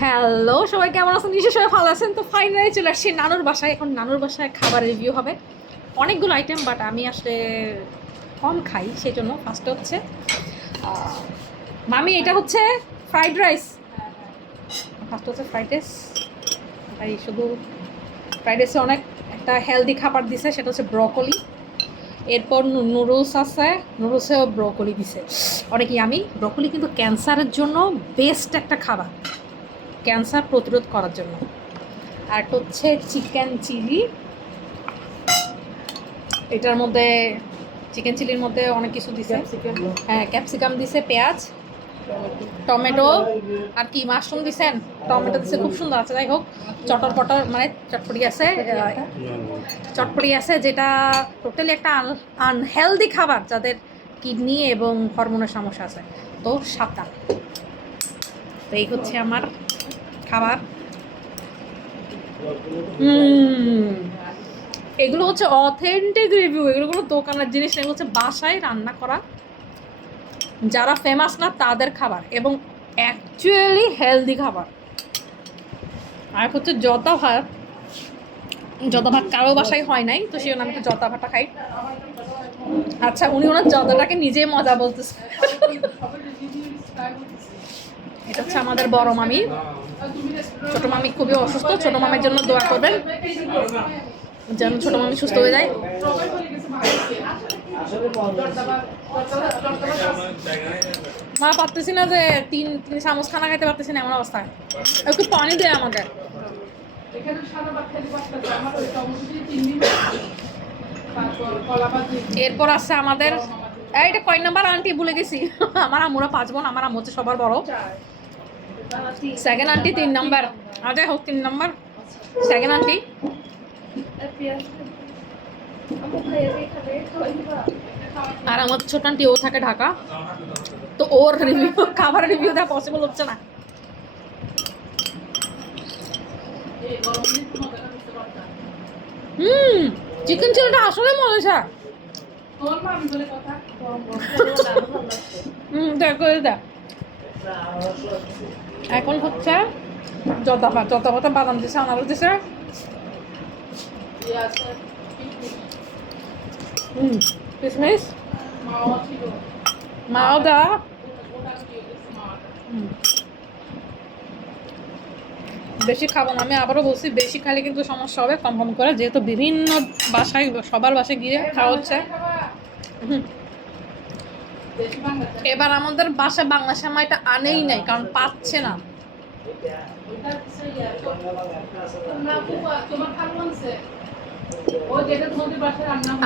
Hello সবাই, কেমন আছেন? নিশ্চয়ই সবাই ভালো আছেন। তো ফাইনালি চলে আসছি নানুর বাসায়। এখন নানুর বাসায় খাবার রিভিউ হবে, অনেকগুলো আইটেম, বাট আমি আসলে কম খাই, সেই জন্য ফার্স্টে হচ্ছে মামি, এটা হচ্ছে ফ্রাইড রাইস। ফার্স্ট হচ্ছে ফ্রাইড রাইস। ভাই শুধু ফ্রাইড রাইসে অনেক একটা হেলদি খাবার দিছে, সেটা হচ্ছে ব্রকলি। এরপর নুডলস আছে, নুডলসেও ব্রকলি দিছে, অনেক ইয়ামি। ব্রকলি কিন্তু ক্যান্সারের জন্য বেস্ট একটা খাবার, ক্যান্সার প্রতিরোধ করার জন্য। আর হচ্ছে চিকেন চিলি। এটার মধ্যে চিকেন চিলির মধ্যে অনেক কিছু দিছে। হ্যাঁ, ক্যাপসিকাম দিছে, পেঁয়াজ, টমেটো, আর কি মাশরুম দিছেন, টমেটো দিছে, খুব সুন্দর আছে। যাই হোক, চটর পটর মানে চটপটি আছে, চটপটি আছে, যেটা টোটালি একটা আনহেলদি খাবার, যাদের কিডনি এবং হরমোনের সমস্যা আছে, তো সাবধান। তো এই হচ্ছে আমার খাবার। এগুলো হচ্ছে অথেন্টিক রিভিউ, এগুলো কোনো দোকানের জিনিস না, এগুলো হচ্ছে বাসায় রান্না করা, যারা ফেমাস না তাদের খাবার, এবং অ্যাকচুয়ালি হেলদি খাবার। আর হচ্ছে জর্দা ভাত। জর্দা ভাত কারো বাসায় হয় নাই, তো সেই জন্য আমি একটু জর্দা ভাতটা খাই। আচ্ছা, উনি ওনার জর্দাটাকে নিজেই মজা বলতেছে। এটা হচ্ছে আমাদের বড় মামি। ছোট মামি খুবই অসুস্থ, ছোট মামির জন্য দোয়া করবেন যেন ছোট মামি সুস্থ হয়ে যায়। মা পারতেছি না, যে তিন চামচ খানা খাইতে পারতেছি না, এমন অবস্থা। একটু পানি দেয় আমাকে। এরপর আছে আমাদের, এইটা কয় নাম্বার আন্টি ভুলে গেছি। আমার আম্মুরা 5 বোন, আমার আম্মু হচ্ছে সবার বড়। সেকেন্ড আন্টি 3 নাম্বার, যাই হোক 3 নাম্বার সেকেন্ড আন্টি। আর আমার ছোট আন্টি, ও থাকে ঢাকা, তো ওর রিভিউ, খাবার রিভিউ দেওয়া পসিবল হচ্ছে না। চিকেন চিলিটা আসলে মজা। দেখো এটা এখন হচ্ছে জর্দা ভাত। জর্দা ভাতে বাদাম দিছে, আনারস দিছে, কিশমিশ, মাওদা। বেশি খাবো না, আমি আবারও বলছি, বেশি খাইলে কিন্তু সমস্যা হবে, কম কম করে, যেহেতু বিভিন্ন বাসায়, সবার বাসায় গিয়ে খাওয়া হচ্ছে। এবার আমাদের বাসা বাংলা সময়টা আনেই নাই, কারণ পাচ্ছে না।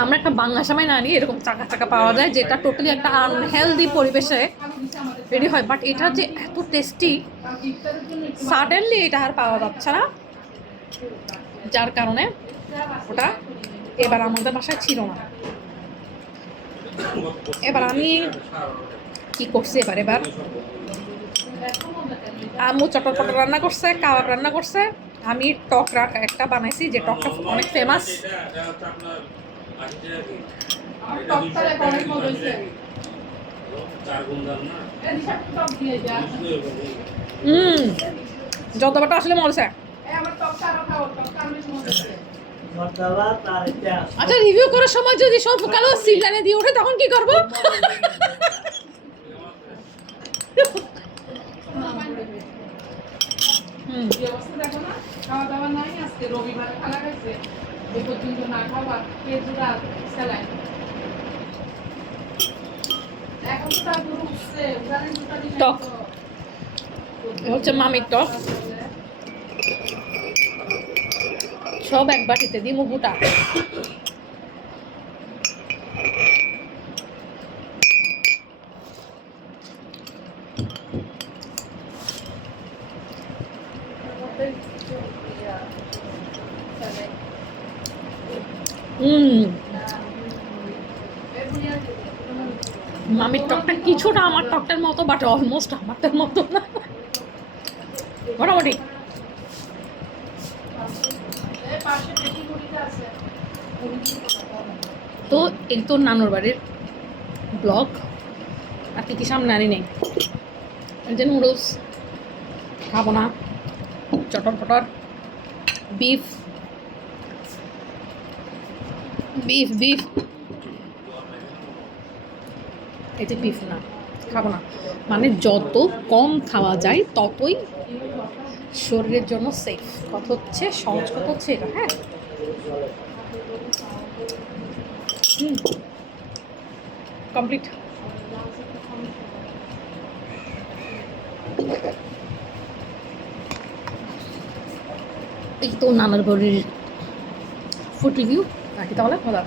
আমরা একটা বাংলা সময় না নিয়ে এরকম চাকা চাকা পাওয়া যায়, যেটা টোটালি একটা আনহেলদি পরিবেশে রেডি হয়, বাট এটা যে এত টেস্টি, সাডেনলি এটা আর পাওয়া যাচ্ছে না, যার কারণে ওটা এবার আমাদের বাসায় ছিল না। এবার আমি কি করছি, এবার আম্মু চটর পটর রান্না করছে, কাবাব রান্না করছে, আমি টক একটা বানাইছি, যে টকটা অনেক ফেমাস। যতবারটা আসলে মজা। আচ্ছা, রিভিউ করার সময় যদি সব কালো সিলানে দিয়ে ওঠে, তখন কি করবো? খাওয়া দাওয়া নাই আজকে, রবিবারে খালা গেছে, এ পর্যন্ত না খাওয়া পেজুরা সেলাই। এখন তো তার পুরো উঠছে, উড়ানে দুটা দিন টক হচ্ছে মামির টক, সব এক বাটিতে দিই মুগুটা। মামির টকটা কিছুটা আমার টকটার মতো, বাট অলমোস্ট আমারটার মতো না, মোটামুটি। তো এই তো নানুর বাড়ির ব্লগ, আর কি কি সামনে আনি নেই, যে নুডলস খাবো না, চটর পটর বিফ বিফ বিফ এটা বিফ না, খাবো না। মানে যত কম খাওয়া যায় ততই শরীরের জন্য সেফ। কথা হচ্ছে, সহজ কথা হচ্ছে এটা। হ্যাঁ, কমপ্লিট। এই তো নানার বাড়ির ফুড রিভিউ নাকি তাহলে? ভালো।